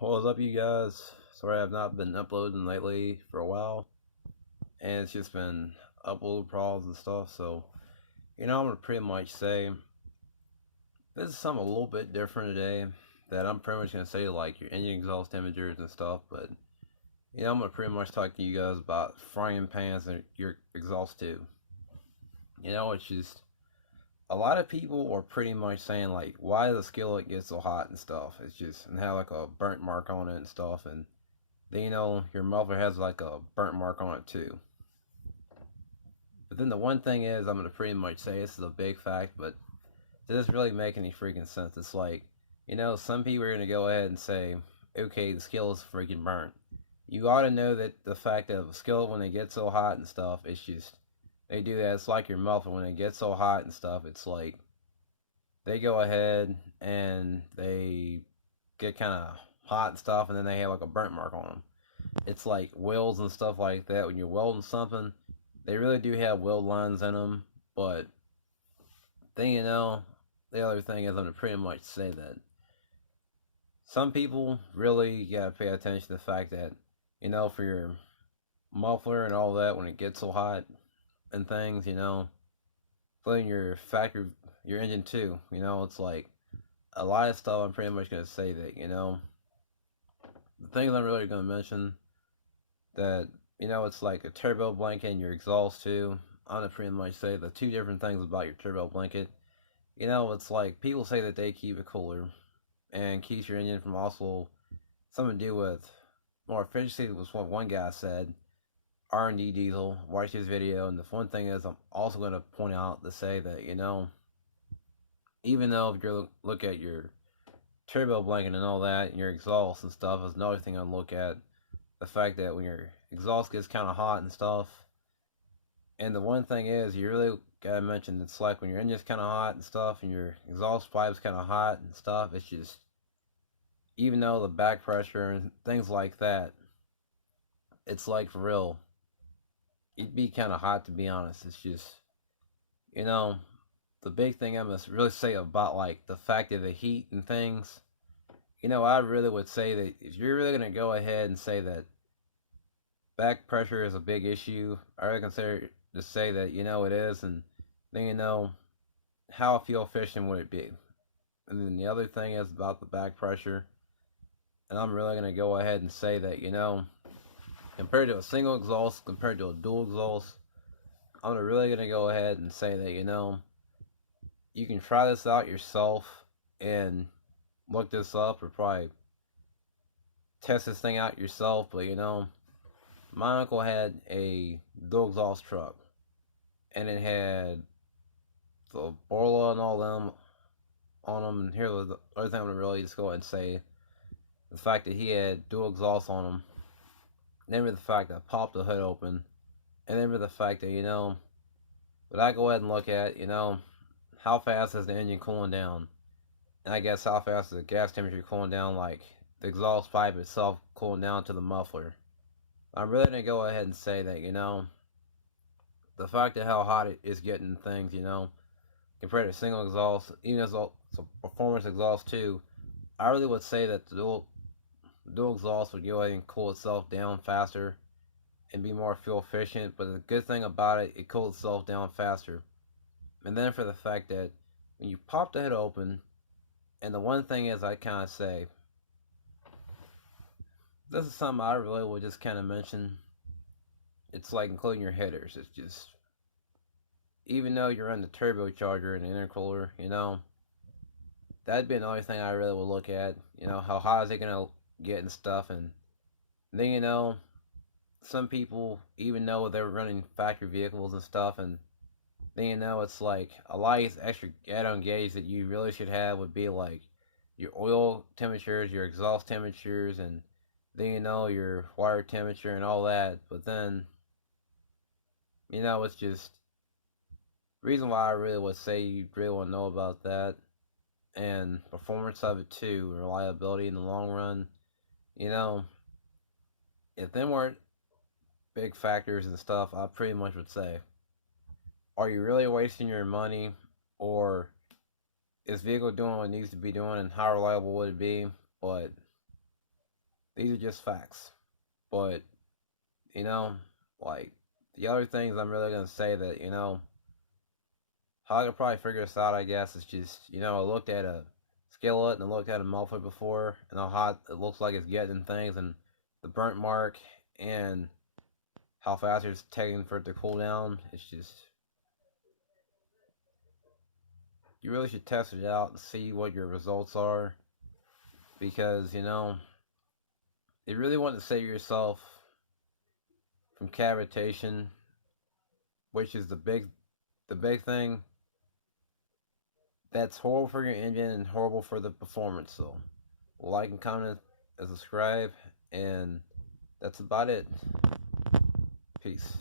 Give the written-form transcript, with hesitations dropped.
What's up, you guys? Sorry I've not been uploading lately for a while, and it's just been upload problems and stuff. So, I'm gonna pretty much say this is something a little bit different today. That I'm pretty much gonna say like your engine exhaust temperatures and stuff. But I'm gonna pretty much talk to you guys about frying pans and your exhaust too. It's just a lot of people are pretty much saying like, why the skillet gets so hot and stuff. It's just and have like a burnt mark on it and stuff, and then your muffler has like a burnt mark on it too. But then the one thing is, I'm gonna pretty much say this is a big fact, but does this really make any freaking sense? It's like, some people are gonna go ahead and say, okay, the skillet's freaking burnt. You ought to know that the fact that a skillet, when it gets so hot and stuff, it's just they do that. It's like your muffler when it gets so hot and stuff. It's like they go ahead and they get kind of hot and stuff, and then they have like a burnt mark on them. It's like welds and stuff like that. When you're welding something, they really do have weld lines in them. But then the other thing is, I'm gonna pretty much say that some people really gotta pay attention to the fact that for your muffler and all that, when it gets so hot and things, including your factory, your engine too. It's like a lot of stuff. I'm pretty much gonna say that the things I'm really gonna mention that it's like a turbo blanket and your exhaust too. I'm gonna pretty much say the two different things about your turbo blanket. It's like people say that they keep it cooler and keeps your engine from also something to do with more efficiency, was what one guy said. R&D Diesel, watch his video, and the fun thing is, I'm also gonna point out to say that even though if you look at your turbo blanket and all that, and your exhaust and stuff, is another thing I look at. The fact that when your exhaust gets kind of hot and stuff, and the one thing is, you really gotta mention it's like when your engine's kind of hot and stuff, and your exhaust pipe's kind of hot and stuff. It's just even though the back pressure and things like that, it's like for real, it'd be kind of hot to be honest. It's just you know the big thing I must really say about like the fact of the heat and things. I really would say that if you're really gonna go ahead and say that back pressure is a big issue, I would consider to say that it is, and then how fuel efficient would it be? And then the other thing is about the back pressure, and I'm really gonna go ahead and say that compared to a single exhaust, compared to a dual exhaust, I'm really gonna go ahead and say that you can try this out yourself and look this up, or probably test this thing out yourself. But my uncle had a dual exhaust truck, and it had the Borla and all them on them. And here was the other thing I'm gonna really just go ahead and say: the fact that he had dual exhaust on them. Then with the fact that I popped the hood open, and then with the fact that but I go ahead and look at how fast is the engine cooling down, and I guess how fast is the gas temperature cooling down, like the exhaust pipe itself cooling down to the muffler. I'm really gonna go ahead and say that the fact of how hot it is getting things, compared to single exhaust, even as a performance exhaust too, I really would say that the dual exhaust would go ahead and cool itself down faster and be more fuel efficient. But the good thing about it, it cools itself down faster. And then for the fact that when you pop the hood open, and the one thing is I kind of say, this is something I really would just kind of mention. It's like including your headers. It's just, even though you're on the turbocharger and the intercooler, that'd be another thing I really would look at. How hot is it going to get and stuff. And then, some people, even though they're running factory vehicles and stuff, and then it's like a lot of these extra add-on gauges that you really should have would be like your oil temperatures, your exhaust temperatures, and then your water temperature and all that. But then it's just reason why I really would say you really want to know about that, and performance of it too, reliability in the long run. If them weren't big factors and stuff, I pretty much would say, are you really wasting your money, or is vehicle doing what it needs to be doing, and how reliable would it be? But These are just facts. But, you know, like, the other things I'm really going to say that, how I could probably figure this out, I guess, is just, I looked at a skillet and I looked at a muffler before and how hot it looks like it's getting things and the burnt mark and how fast it's taking for it to cool down. It's just, you really should test it out and see what your results are because, you really want to save yourself from cavitation, which is the big thing. That's horrible for your engine and horrible for the performance. So, like and comment and subscribe, and that's about it. Peace.